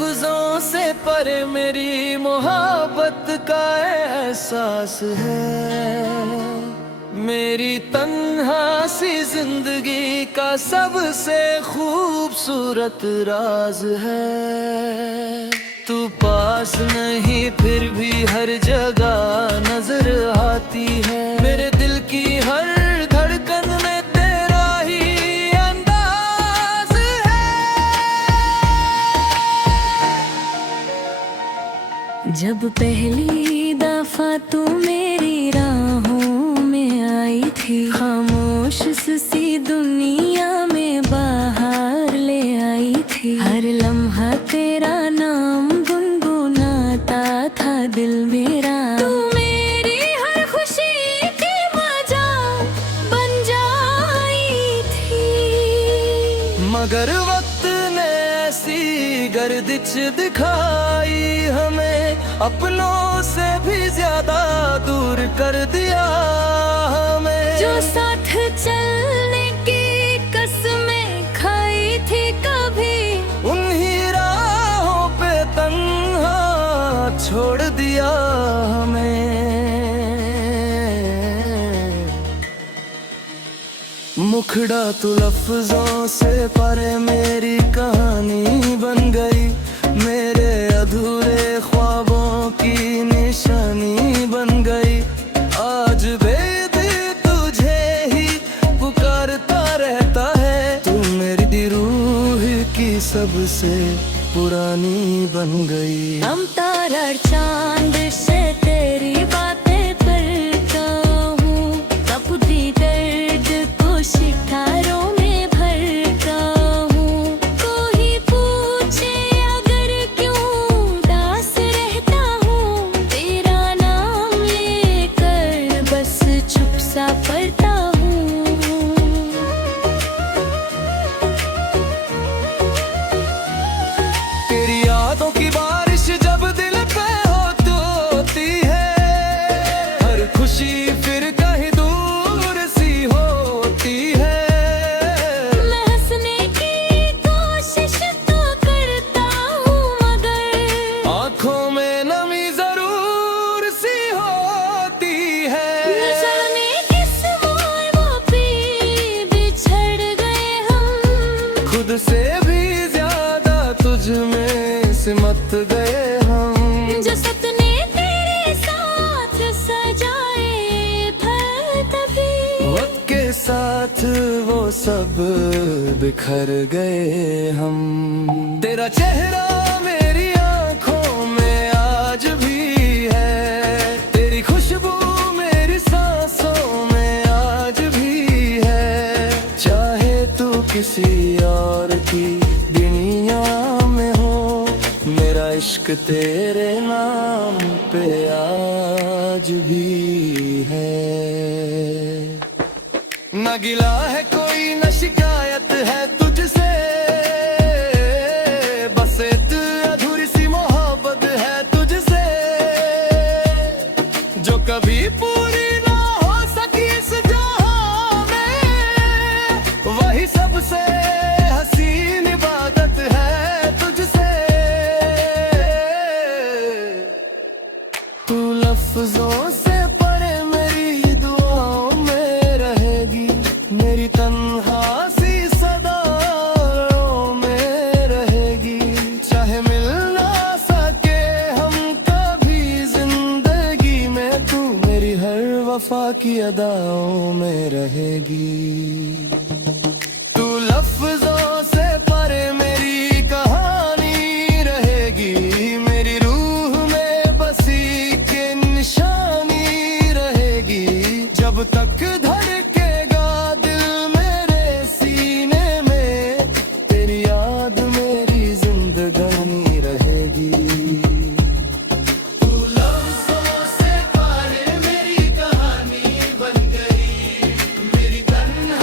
लफ्जों से परे मेरी मोहब्बत का एहसास है। मेरी तन्हा सी जिंदगी का सबसे खूबसूरत राज है। तू पास नहीं फिर भी हर जगह नजर आती है। मेरे दिल की हर धड़कन में तेरा ही अंदाज है। जब पहली दफा तू मेरी राहों में आई थी, खामोश सी दुनिया में बाहर ले आई थी। हर लम्हा तेरा नाम गुनगुनाता था दिल मेरा। तू मेरी हर खुशी की वजह बन जाई थी। मगर वक्त ने ऐसी गर्दिश दिखाई हमें, अपनों से भी ज्यादा दूर कर दिया हमें। जो साथ चलने की कसमें खाई थी कभी, उन्हीं राहों पे तन्हा छोड़ दिया हमें। मुखड़ा तू लफ्जों से परे मेरी कहानी बन गई। मेरे अधूरे ख्वाबों की निशानी बन गई। आज बेद तुझे ही पुकारता रहता है। तू मेरी रूह की सबसे पुरानी बन गई। हम तारा चांद से तेरी बातें करता हूँ, तपती दर्द को सितारों में भरता हूँ। कोई पूछे अगर क्यों उदास रहता हूँ, तेरा नाम लेकर बस चुप सा पड़ता हूँ। तेरी यादों की बारिश जब दिल पे होती है। हर खुशी फिर कहीं दूर सी होती है। मैं हंसने की कोशिश तो करता हूँ, मगर आंखों में नमी जरूर सी होती है। जाने किस मोड़ पे बिछड़ गए हम, खुद से भी ज्यादा तुझ में सिमट गए हम। जो सपने तेरे साथ सजाए थे तभी, वक्त के साथ वो सब बिखर गए हम। तेरा चेहरा मेरी आंखों में आज भी है। तेरी खुशबू मेरी सांसों में आज भी है। चाहे तू किसी और की दुनिया में हो, मेरा इश्क तेरे नाम पे आज भी है। न गिला है कोई न शिकायत है तुझसे, बस एक अधूरी सी मोहब्बत है तुझसे, जो कभी पूरी ना हो सकी इस जहां में। वही सबसे हसीन इबादत है तुझसे। तू लफ्जों से परे मेरी दुआओं में रहेगी। मेरी तन्हा सी सदाओं में रहेगी। चाहे मिल ना सके हम कभी जिंदगी में, तू मेरी हर वफा की अदाओं में रहेगी। तू लफ्जों से परे मेरी कहानी रहेगी। मेरी रूह में बसी के निशानी रहेगी। जब तक धड़केगा दिल मेरे सीने में, तेरी याद मेरी जिंदगानी रहेगी। तू लफ्जों से परे मेरी कहानी बन गई। मेरी तन्हाई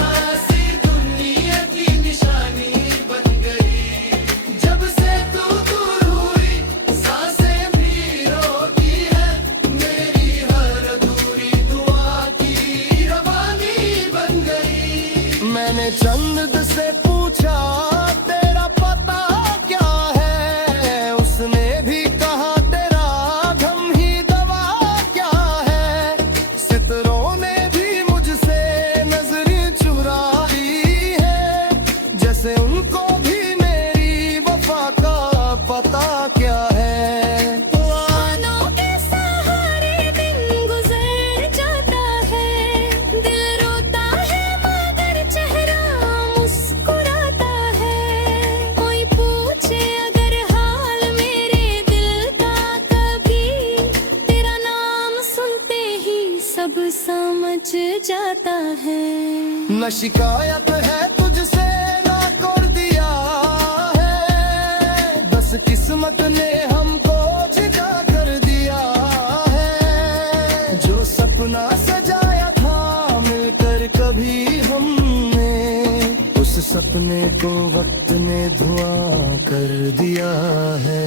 का पता क्या है। ख्वाबों के सहारे दिन गुजर जाता है, दिल रोता है मगर चेहरा मुस्कुराता है। कोई पूछे अगर हाल मेरे दिल का कभी, तेरा नाम सुनते ही सब समझ जाता है। न शिकायत है तुझसे ना कर दिया है, बस किस्मत ने हमको जिदा कर दिया है। जो सपना सजाया था मिलकर कभी हमने, उस सपने को वक्त ने धुआं कर दिया है।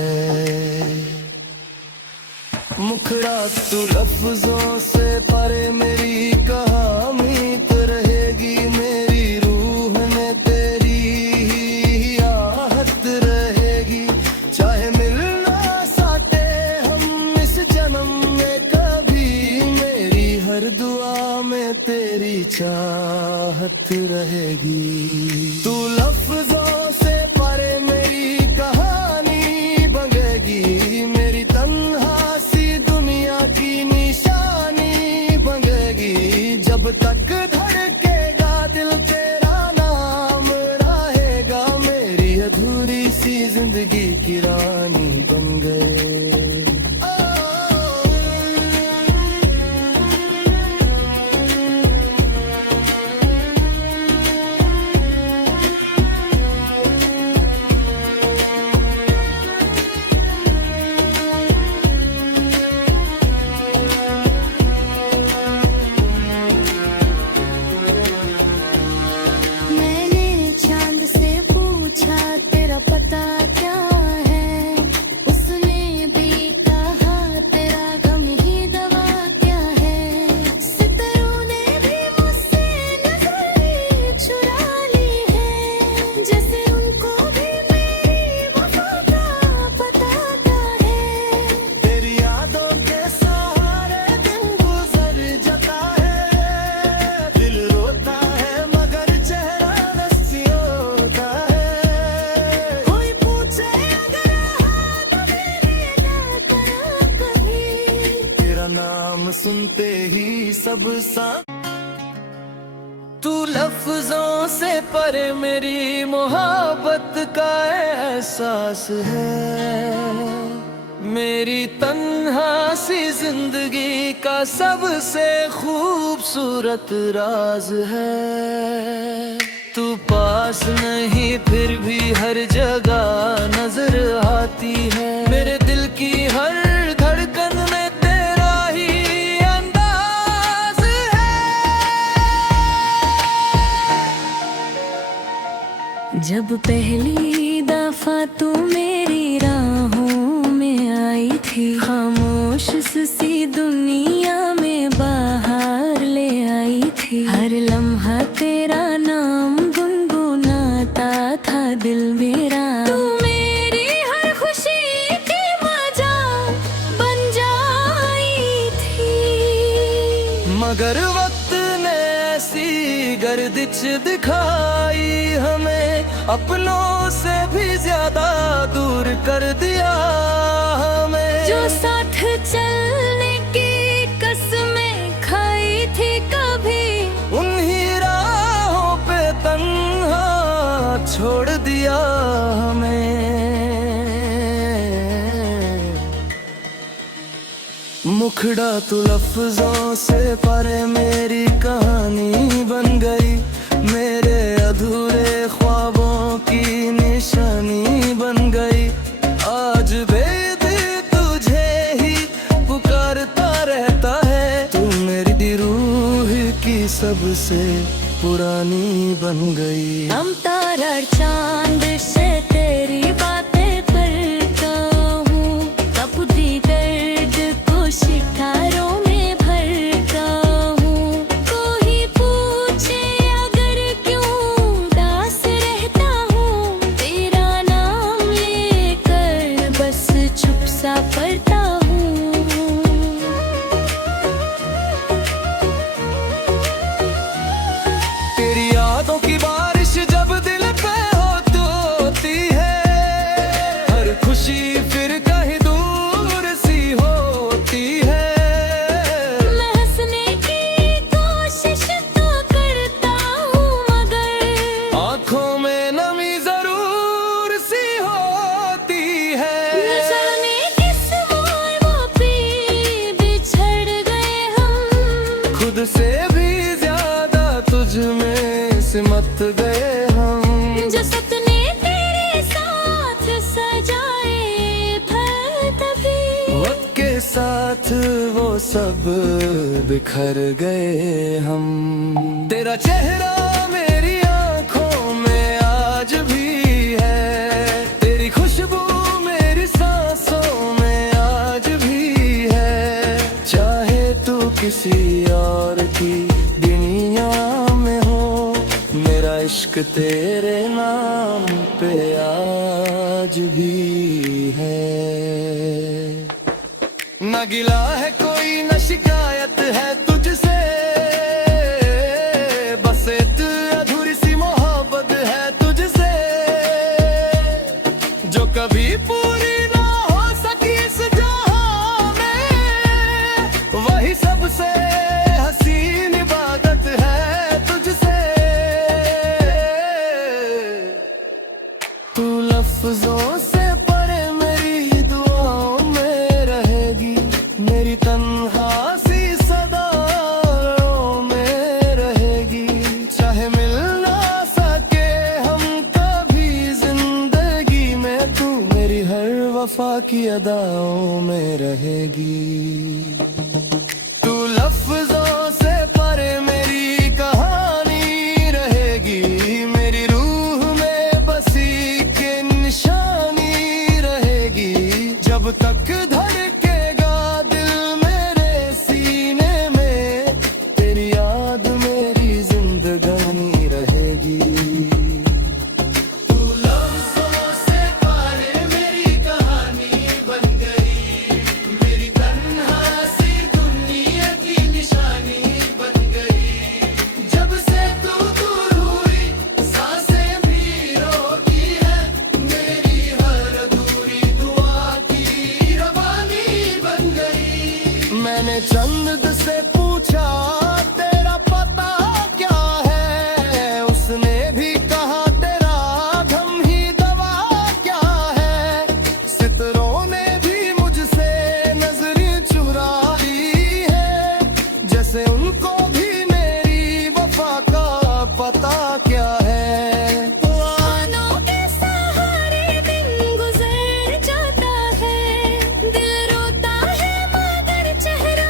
मुखड़ा तू लफ्जों से परे मेरी कहानी तो रहेगी, मेरी रूह में तेरी ही आहत रहेगी। चाहे मिलना साटे हम इस जन्म में कभी, मेरी हर दुआ में तेरी चाहत रहेगी। तू लफ्जों से परे मेरी कहानी बनेगी, मेरी तन्हा दुनिया की निशानी बनेगी। जब तक धड़केगा दिल तेरा नाम रहेगा, मेरी अधूरी सी जिंदगी की रानी बन गए। पता क्या है, उसने भी कहा तेरा गम ही दवा क्या है। सितारों ने भी मुझसे नजरें चुरा ली है, जैसे उनको भी मेरी वफा का पता क्या है। तेरी यादों के सहारे दिन गुजर जाता है, दिल रोता है मगर चेहरा रस्सी होता है। नाम सुनते ही सब सा तू लफ्जों से परे मेरी मोहब्बत का एहसास है। मेरी तन्हा सी जिंदगी का सबसे खूबसूरत राज है। तू पास नहीं फिर भी हर जगह नजर आती है, मेरे दिल की हर धड़कन में तेरा ही अंदाज है। जब पहली दफा तू मेरी राहों में आई थी, खामोश सी दुनिया में बाहर ले आई थी। हर लम्हा तेरा नाम गुनगुनाता था दिल मेरा। तू मेरी हर खुशी की वजह बन जाई थी, मगर वक्त ने ऐसी गर्दिश दिखाई हमें, अपनों से भी ज्यादा दूर कर दिया हमें। जो साथ चलने की कसमें खाई थी कभी, उन्हीं राहों पे तन्हा छोड़ दिया हमें। मुखड़ा तू लफ्जों से परे मेरी कहानी बन गई, मेरे अधूरे ख्वाबों की निशानी बन गई। आज बेद तुझे ही पुकारता रहता है, तू मेरी रूह की सबसे पुरानी बन गई। हम तारा चांद से तेरी बातें करता हूँ, तपती दर्द को शिकारों में भरता हूँ। कोई पूछे अगर क्यों उदास रहता हूँ, तेरा नाम लेकर बस चुप सा पड़ता हूँ। तेरी यादों की बारिश जब दिल पे होती है, सब बिखर गए हम। तेरा चेहरा मेरी आंखों में आज भी है, तेरी खुशबू मेरी सांसों में आज भी है। चाहे तू किसी और की दुनिया में हो, मेरा इश्क तेरे नाम पे आज भी है। न गिला है कोई न शिकायत है तुझसे, बस एक अधूरी सी मोहब्बत है तुझसे, जो कभी पूरी ना हो सकी इस जहां में। वही सबसे हसीन इबादत है तुझसे। तू लफ्जों से परे मेरी दुआओं में रहेगी, मेरी तन्हा सी सदाओं में रहेगी। चाहे मिल ना सके हम कभी जिंदगी में, तू मेरी हर वफा की अदाओं में रहेगी। तू लफ्जों से परे मेरी कहानी रहेगी, मेरी रूह में बसी के निशानी रहेगी। जब तक धड़केगा दिल मेरे सीने में, तेरी याद मेरी जिंदगानी रहेगी। तू लफ्जों से परे मेरी कहानी बन गई, मेरी तन्हा सी दुनिया की निशानी बन गई। जब से तू दूर हुई सांसें भी रोकी है, मेरी हर अधूरी दुआ की रवानी बन गई। मैंने चंद से पूछा तेरा पता क्या है, उसने भी कहा तेरा गम ही दवा क्या है। सितारों ने भी मुझसे नजरें चुरा ली है, जैसे उनको भी मेरी वफा का पता क्या है। आनों के सहारे दिन गुजर जाता है, दिल रोता है मगर चेहरा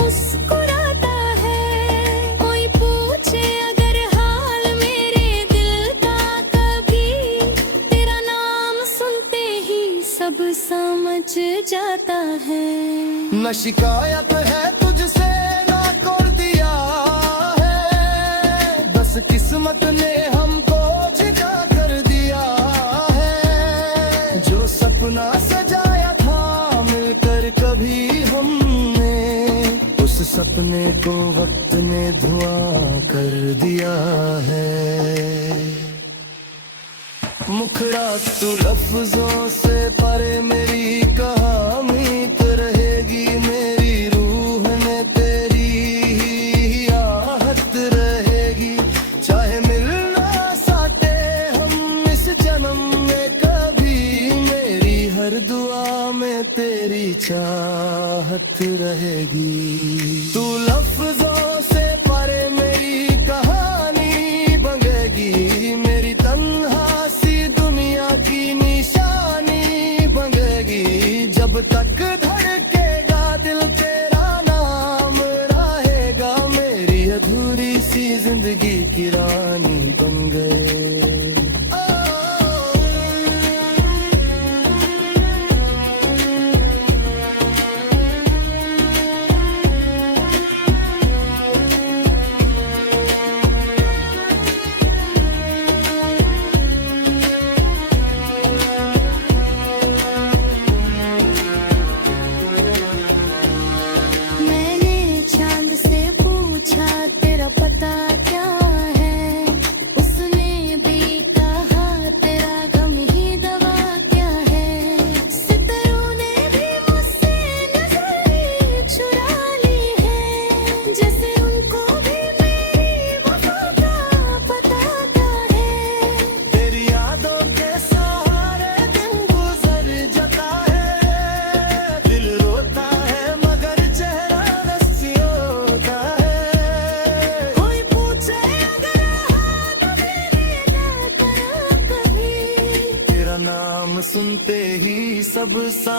मुस्कुराता है। कोई पूछे अगर हाल मेरे दिल का कभी, तेरा नाम सुनते ही सब समझ जाता है। न शिकायत है तुझसे ना कर दिया है, बस किस्मत ने हमको जिदा कर दिया है। जो सपना सजाया था मिलकर कभी हमने, उस सपने को वक्त ने धुआं कर दिया है। मुखड़ा तू लफ्जों से परे मेरी कहानी तो रहेगी, मेरी रूह में तेरी ही आहत रहेगी। चाहे मिल ना सके हम इस जन्म में कभी, मेरी हर दुआ में तेरी चाहत रहेगी। तू लफ्जों से परे मेरी कहानी बनेगी, मेरी तन्हा सी दुनिया की निशानी बनेगी। जब तक धड़केगा दिल तेरा नाम रहेगा, मेरी अधूरी सी जिंदगी की रानी बन गए। मैंने चांद से पूछा तेरा पता क्या है, उसने भी कहा तेरा गम ही दवा क्या है। सितारों ने भी मुझसे नजरें चुरा ली है, जैसे उनको भी मेरी वफा का पता क्या है। तेरी यादों के सहारे दिन गुजर जाता है, दिल रोता है मगर चेहरा नसी होता है। कोई पूछे अगर हाथ मेरे ना करा कभी, तेरा नाम सुनते ही सब सा